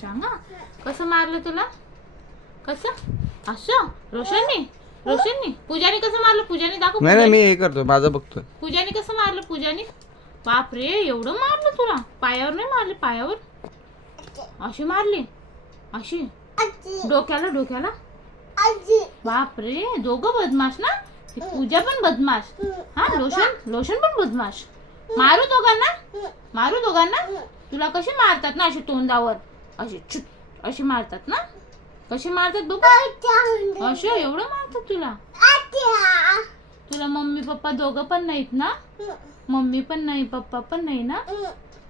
सांग हा. कसं मारलं तुला? कसं असं? रोशननी पूजाने कसं मारलं? पूजाने दाखव. नाही मी हे करतो, माझं बघतो. पूजाने कसं मारलं? पूजाने बापरे एवढं मारलं तुला. पायावर नाही मारले? पायावर अशी मारली, अशी डोक्याला. बापरे दोघं बदमाश ना. ती पूजा पण बदमाश हा. लोशन पण बदमाश. मारू दोघांना. तुला कशी मारतात ना, अशी तोंडावर अशी मारतात ना. कशी मारतात बघू. अशा एवढं मारतात तुला. तुला मम्मी पप्पा दोघं पण नाहीत ना? मम्मी पण नाही, पप्पा पण नाही ना?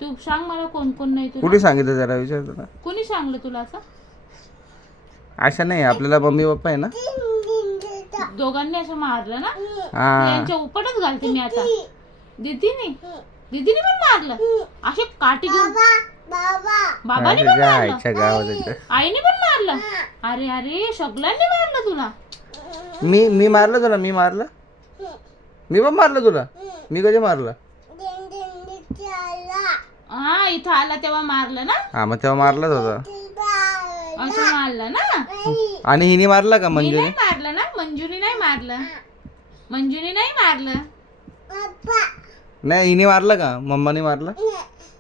तू सांग मला कोण कोण नाही तुला? कुणी सांगितलं जरा विचार तुला? कोणी सांगलं तुला असं? अशा नाही, आपल्याला मम्मी पप्पा आहे ना. दोघांनी असं मारलं ना. हा यांच्या उपटच घालते मी आता. दीदीने पण मारलं. असे काठी घेऊन. बाबाने पण मारलं. आईने पण मारलं. अरे सगळ्यांनी मारलं तुला. मी मारलं तुला. मी पण मारलं तुला. मी कधी मारलं? हा इथं आला तेव्हा मारलं ना. हा मग तेव्हा मारलंच होतं. असं मारलं ना. आणि हिने मारला का? मी मंजुरी नाही मारलं ना. मंजुरी नाही मारलं. नाही, हिने मारला का? मम्माने मारला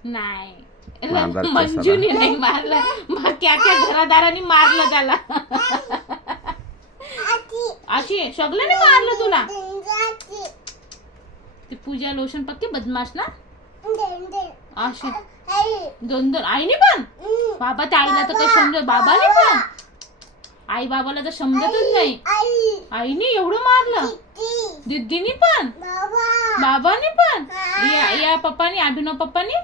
नाही. मारला तर मंजुनी नाही मारलं. क्या घरादारांनी मारलं त्याला. अशी सगळ्यांनी मारलं तुला. ती पूजा लोशन पक्की बदमाश ना. अशी दोन आईने पण. बाबा त्या आईला तर काही समजत. बाबाने पण. आई बाबाला तर समजतच नाही. आईने एवढं मारलं. दीदीनी पण. बाबाने पण. या पप्पानी, अभिनव पप्पानी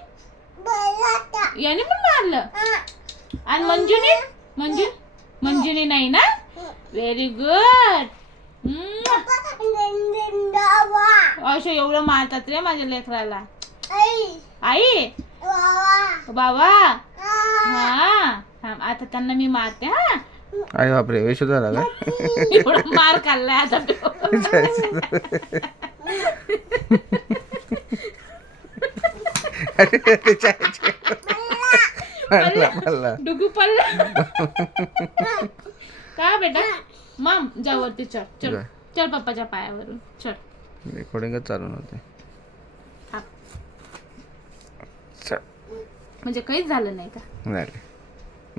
याने पण मारलं. आणि मंजुनी नाही ना. Very good. असं एवढं मारतात रे माझ्या लेकराला. आई बाबा हा. आता त्यांना मी मारते हा. अरे बापरे, वेश झाला का? एवढा मार खाल्लाय आता. डुगू पडला का बेटा? मम जा वरती चल पप्पाच्या पायावरून चल. रेकॉर्डिंगच चालू नव्हते. म्हणजे काहीच झालं नाही का? झाले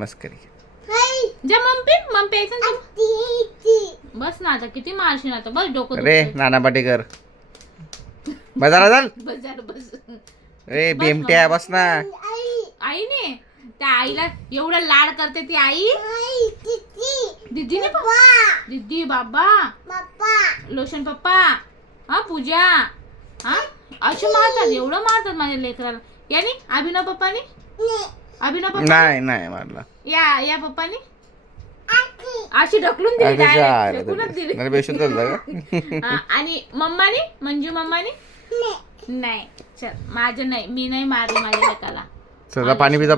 मस्करी. जा मम्पी ऐकून बस ना. आता किती मारशील आता. बस डोकं रे नाना पाटेकर बजारा चाल. बस. रे बेमट्या बस ना. आईने त्या आईला एवढं लाड करते ती आई. दीदीने दीदी बाबा लोशन पप्पा हा पूजा हा असे मारतात. एवढं मारतात माझ्या लेकराला. यानी अभिनव पप्पानी नाही मारला. या पप्पानी अशी ढकलून दिली. आणि मंजू मम्मानी नाही. चल माझं नाही. मी नाही मारलं माझ्या लेकाला. पाणी पिता.